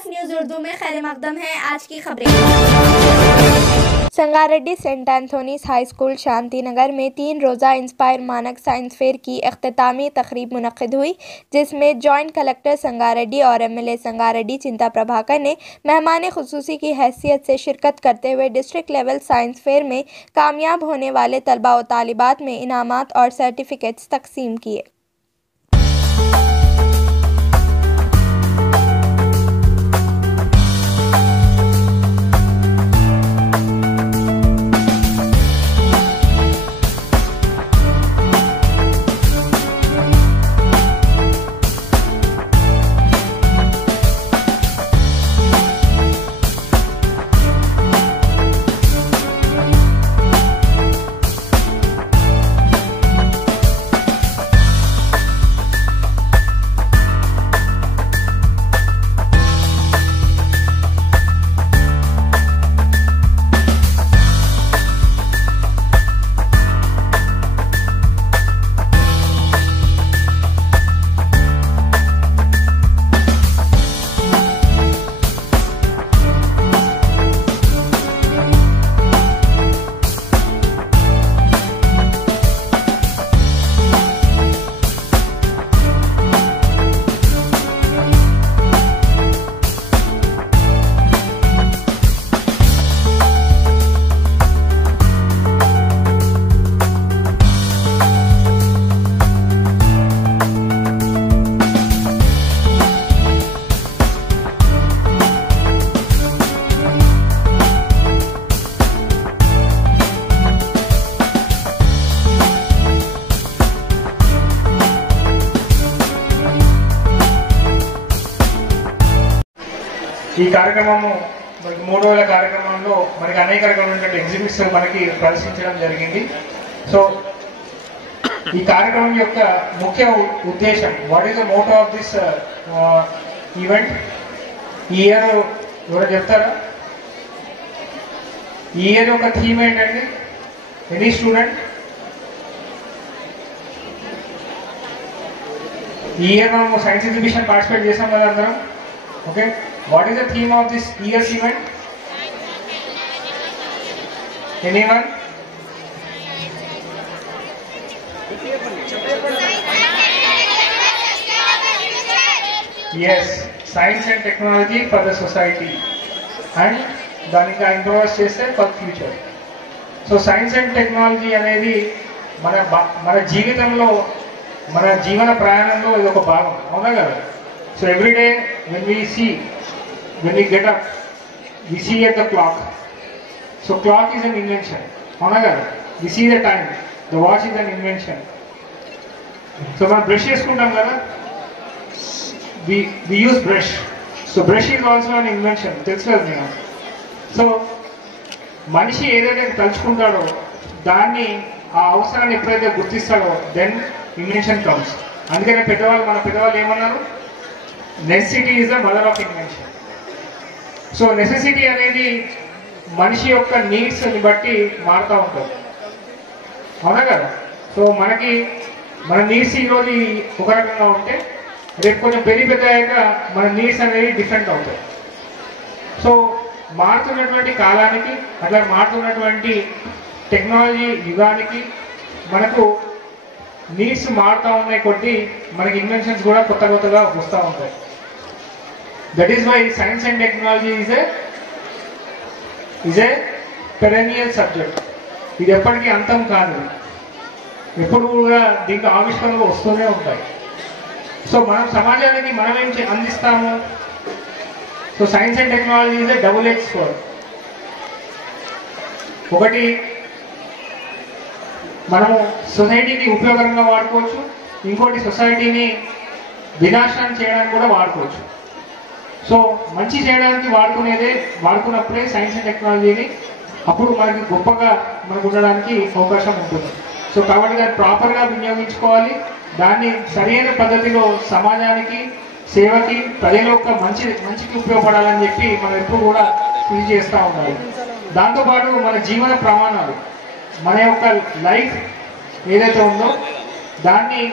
PF news Urdu में खैर मकदम है आज की खबरें। Sangareddy saint Anthony's high school Shanti Nagar में 3 रोज़ा इंस्पायर मानक साइंस फेयर की अख्तामी तकरीब मुनक़्क़िद हुई, जिसमें जॉइंट कलेक्टर संगारेड्डी और MLA संगारेड्डी चिंता प्रभाकर ने मेहमान खुसूसी की हैसियत से शिरकत करते हुए डिस्ट्रिक्ट लेवल साइंस फेयर में कामयाब होने वाले तलबा व तालिबात में इनामात और सर्टिफिकेट्स तकसीम किए। ఈ కార్యక్రమము మనకి 3 రోజుల కార్యక్రమంలో మనకి అనేక రకాలైనటువంటి ఎగ్జిబిట్స్ మనకి ప్రదర్శించడం జరిగింది. సో ఈ కార్యక్రమం యొక్క ముఖ్య ఉద్దేశం, what is the motto of this event? ఈ ఇయర్ ఎవరు చెప్తారా? ఈ ఇయర్ యొక్క థీమ్ ఏంటండి? Any student? ఈ ఇయర్ మనము సైన్స్ ఎగ్జిబిషన్ పార్టిసిపేట్ చేసాం కదా అందరం. Okay, what is the theme of this year's event? Anyone? Yes, science and technology for the society, and దానికి ఇంప్రూవైజ్ చేస్తే for future. So science and technology అనేది మన జీవితంలో, మన జీవన ప్రయాణంలో ఇది ఒక భాగం, అవునా కదా? So every day when we get up, we see at the clock. So clock is an invention. We see the time. The watch is an invention. So when brush cheskuntam kada, we use brush. So brush is also an invention. Telusu kada. So manishi edaithe taluchukuntado danni aa avasaraన్ని ఎప్పుడైతే గుర్తిస్తాడో then invention comes. అందుకనే మన పెద్దవాళ్ళు ఏమన్నారు? Necessity is the mother of invention. So necessity అనేది మనిషి యొక్క నీడ్స్ని బట్టి మారుతూ ఉంటుంది, అవునా కదా? సో మన నీడ్స్ ఈరోజు ఒక రకంగా ఉంటే రేపు కొంచెం పెద్దయ్యాక మన నీడ్స్ అనేవి డిఫరెంట్ అవుతాయి. సో మారుతున్నటువంటి కాలానికి, అట్లా మారుతున్నటువంటి టెక్నాలజీ యుగానికి మనకు నీడ్స్ మారుతూ ఉన్నాయి కొద్దీ మనకి ఇన్వెన్షన్స్ కూడా కొత్తగా వస్తూ ఉంటాయి. That is why science and technology is a perennial subject. ఇది ఎప్పటికీ అంతం కాదు, ఎప్పుడు కూడా దీనికి ఆవిష్కరణలు వస్తూనే ఉంటాయి. సో మనం సమాజానికి మనం ఏం అందిస్తాము? So science and technology is a double edge sword. ఒకటి, మనము సొసైటీకి ఉపయోగకరంగా వాడుకోవచ్చు, ఇంకోటి సొసైటీని వినాశనం చేయడానికి కూడా వాడుకోవచ్చు. సో మంచి చేయడానికి వాడుకున్నప్పుడే సైన్స్ అండ్ టెక్నాలజీని అప్పుడు మనకి గొప్పగా ఉండడానికి అవకాశం ఉంటుంది. సో కాబట్టి దాన్ని ప్రాపర్గా వినియోగించుకోవాలి. దాన్ని సరైన పద్ధతిలో సమాజానికి, సేవకి, ప్రజల యొక్క మంచికి ఉపయోగపడాలని చెప్పి మనం ఎప్పుడు కూడా కృషి చేస్తూ ఉండాలి. దాంతోపాటు మన జీవన ప్రమాణాలు, మన యొక్క లైఫ్ ఏదైతే ఉందో దాన్ని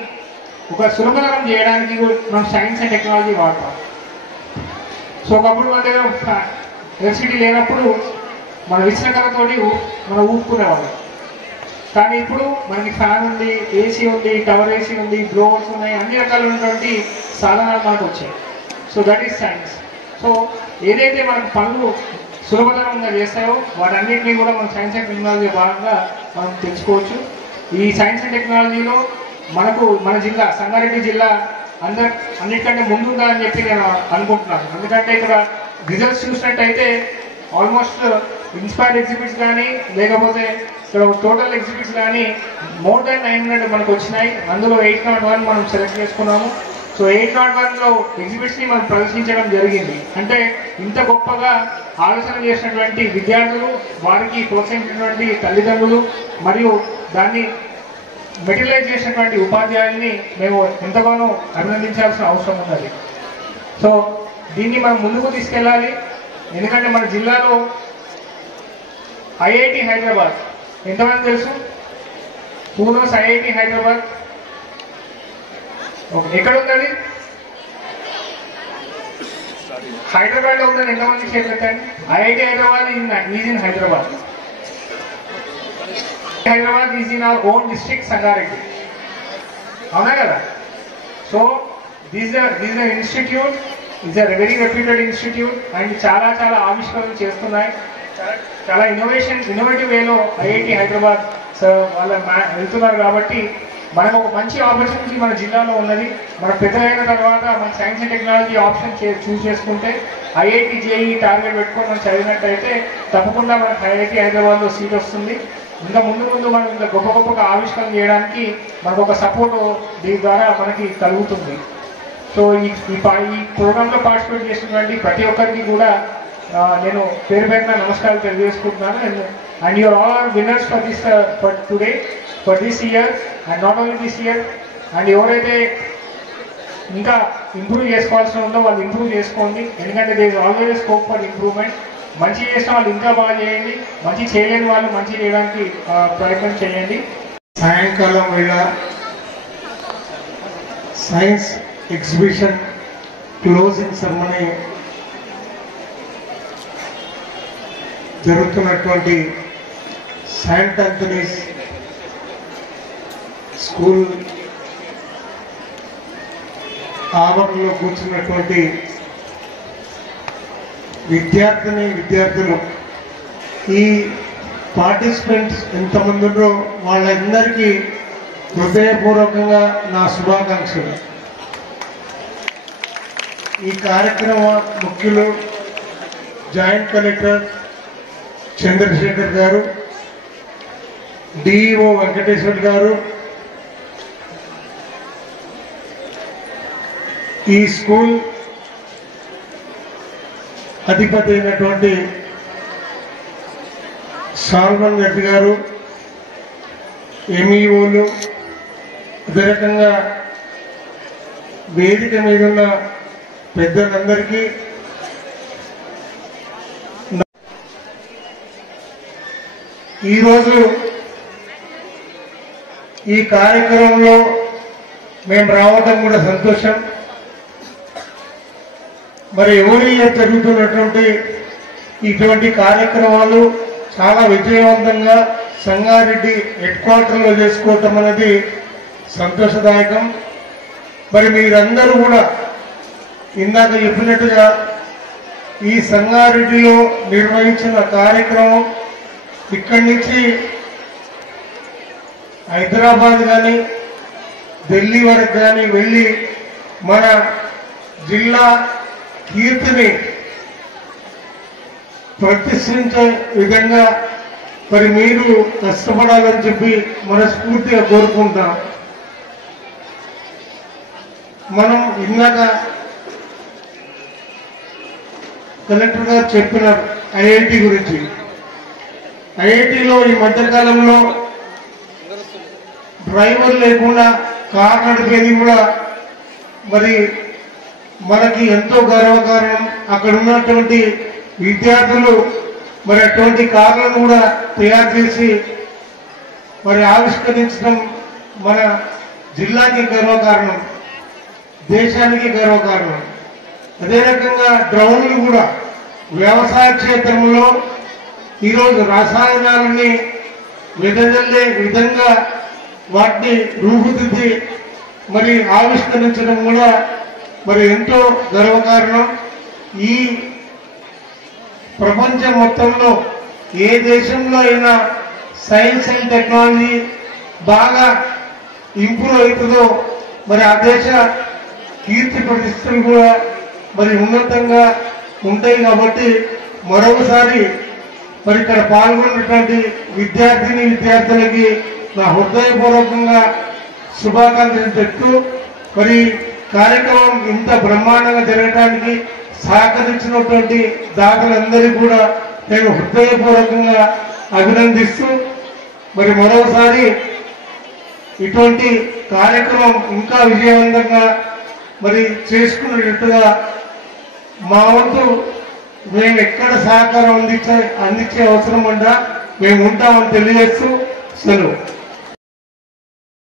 ఒక సులభతరం చేయడానికి మనం సైన్స్ అండ్ టెక్నాలజీ వాడతాం. సో ఒకప్పుడు మన దగ్గర ఎలక్ట్రిసిటీ లేనప్పుడు మన విసనకరతోటి మనం ఊపుకునేవాళ్ళం. కానీ ఇప్పుడు మనకి ఫ్యాన్ ఉంది, ఏసీ ఉంది, టవర్ ఏసీ ఉంది, బ్లోవర్స్ ఉన్నాయి, అన్ని రకాలైనటువంటి సాధనాలు మనకు వచ్చాయి. So that is science. So ఏదైతే మనకు పనులు సులభతరంగా చేస్తాయో వాటన్నింటినీ కూడా మనం సైన్స్ అండ్ టెక్నాలజీ భాగంగా మనం తెలుసుకోవచ్చు. ఈ సైన్స్ అండ్ టెక్నాలజీలో మన జిల్లా సంగారెడ్డి జిల్లా అన్నిటికంటే ముందుండాలని చెప్పి నేను అనుకుంటున్నాను. ఎందుకంటే ఇక్కడ రిజల్ట్స్ చూసినట్టయితే ఆల్మోస్ట్ ఇన్స్పైర్డ్ ఎగ్జిబిట్స్ కానీ లేకపోతే ఇక్కడ టోటల్ ఎగ్జిబిట్స్ కానీ మోర్ దాన్ 900 మనకు వచ్చినాయి. అందులో 801 మనం సెలెక్ట్ చేసుకున్నాము. సో 801లో ఎగ్జిబిట్స్ని మనం ప్రదర్శించడం జరిగింది. అంటే ఇంత గొప్పగా ఆలోచన చేసినటువంటి విద్యార్థులు, వారికి ప్రోత్సహించినటువంటి తల్లిదండ్రులు మరియు దాన్ని మెటీరియలైజ్ చేసినటువంటి ఉపాధ్యాయుల్ని మేము ఎంతగానో అభినందించాల్సిన అవసరం ఉన్నది. సో దీన్ని మనం ముందుకు తీసుకెళ్ళాలి. ఎందుకంటే మన జిల్లాలో ఐఐటి హైదరాబాద్ ఎంతమంది తెలుసు? పూనోస్ ఐఐటి హైదరాబాద్ ఎక్కడ ఉందండి? హైదరాబాద్లో ఉందని ఎంతమంది చేపెట్టాను? IIT Hyderabad is in Hyderabad. Hyderabad is in our own district Sangareddy. అవునా కదా? So this institute is a very reputed institute and చాలా చాలా ఆవిష్కరణలు చేస్తున్నాయి. చాలా ఇన్నోవేటివ్ వేలో ఐఐటి హైదరాబాద్ వాళ్ళ వెళ్తున్నారు. కాబట్టి మనకు ఒక మంచి ఆపర్చునిటీ మన జిల్లాలో ఉన్నది. మన పెద్దలైన తర్వాత మన science and technology option choose చేసుకుంటే ఐఐటి జేఈ టార్గెట్ పెట్టుకొని మనం చదివినట్టయితే తప్పకుండా మనకు ఐఐటి హైదరాబాద్లో సీట్ వస్తుంది. ఇంకా ముందు మనం ఇంకా గొప్పగా ఆవిష్కరణ చేయడానికి మనకు ఒక సపోర్ట్ దీని ద్వారా మనకి కలుగుతుంది. సో ఈ ప్రోగ్రాంలో పార్టిసిపేట్ చేసినటువంటి ప్రతి ఒక్కరికి కూడా నేను పేరు పేరున నమస్కారాలు తెలియజేసుకుంటున్నాను. And you're all winners for today for this year and not only this year. And ఎవరైతే ఇంకా ఇంప్రూవ్ చేసుకోవాల్సిన ఉందో వాళ్ళు ఇంప్రూవ్ చేసుకోండి. ఎందుకంటే there is always scope for improvement. మంచి చేసిన వాళ్ళు ఇంకా బాగా చేయండి, మంచి చేయలేని వాళ్ళు మంచి చేయడానికి ప్రయత్నం చేయండి. సాయంకాలం వేళ సైన్స్ ఎగ్జిబిషన్ క్లోజింగ్ సెరమనీ జరుగుతున్నటువంటి సెయింట్ ఆంథనీస్ స్కూల్ ఆవరణలో కూర్చున్నటువంటి విద్యార్థులు, ఈ పార్టిసిపెంట్స్ ఎంతమంది ఉన్నారో వాళ్ళందరికీ హృదయపూర్వకంగా నా శుభాకాంక్షలు. ఈ కార్యక్రమ ముఖ్యులు జాయింట్ కలెక్టర్ చంద్రశేఖర్ గారు, డిఈఓ వెంకటేశ్వర్ గారు, ఈ స్కూల్ అధిపతి అయినటువంటి సాల్మన్ రెడ్డి గారు, ఎంఈఓలు, అదే రకంగా వేదిక మీద ఉన్న పెద్దలందరికీ ఈరోజు ఈ కార్యక్రమంలో మేము రావడం కూడా సంతోషం. మరి ఎవరి జరుగుతున్నటువంటి ఇటువంటి కార్యక్రమాలు చాలా విజయవంతంగా సంగారెడ్డి హెడ్ క్వార్టర్లో చేసుకోవటం అనేది సంతోషదాయకం. మరి మీరందరూ కూడా ఇందాక చెప్పినట్టుగా ఈ సంగారెడ్డిలో నిర్వహించిన కార్యక్రమం ఇక్కడి నుంచి హైదరాబాద్ కానీ ఢిల్లీ వరకు కానీ వెళ్ళి మన జిల్లా కీర్తిని ప్రతిష్ఠించే విధంగా మరి మీరు కష్టపడాలని చెప్పి మనస్ఫూర్తిగా కోరుకుంటాం. మనం ఇందాక కలెక్టర్ గారు చెప్పినారు ఐఐటి గురించి. ఐఐటిలో ఈ మధ్యకాలంలో డ్రైవర్ లేకుండా కార్ నడిపేది కూడా మరి మనకి ఎంతో గర్వకారణం. అక్కడ ఉన్నటువంటి విద్యార్థులు మరి అటువంటి కార్లను కూడా తయారు చేసి మరి ఆవిష్కరించడం మన జిల్లాకి గర్వకారణం, దేశానికి గర్వకారణం. అదే రకంగా డ్రోన్లు కూడా వ్యవసాయ క్షేత్రంలో ఈరోజు రసాయనాలని వెదజల్లే విధంగా వాటిని రూపుదిద్ది మరి ఆవిష్కరించడం కూడా మరి ఎంతో గర్వకారణం. ఈ ప్రపంచం మొత్తంలో ఏ దేశంలో అయినా సైన్స్ అండ్ టెక్నాలజీ బాగా ఇంప్రూవ్ అవుతుందో మరి ఆ దేశ కీర్తి ప్రతిష్టలు కూడా మరి ఉన్నతంగా ఉంటాయి. కాబట్టి మరొకసారి మరి ఇక్కడ పాల్గొన్నటువంటి విద్యార్థులకి నా హృదయపూర్వకంగా శుభాకాంక్షలు చెప్తూ మరి కార్యక్రమం ఇంత బ్రహ్మాండంగా జరగడానికి సహకరించినటువంటి దాతలందరికీ కూడా నేను హృదయపూర్వకంగా అభినందిస్తూ మరి మరోసారి ఇటువంటి కార్యక్రమం ఇంకా విజయవంతంగా మరి చేసుకునేటట్టుగా మా వంతు మేము ఎక్కడ సహకారం అందించే అవసరం ఉందా మేము ఉంటామని తెలియజేస్తూ సెలవు.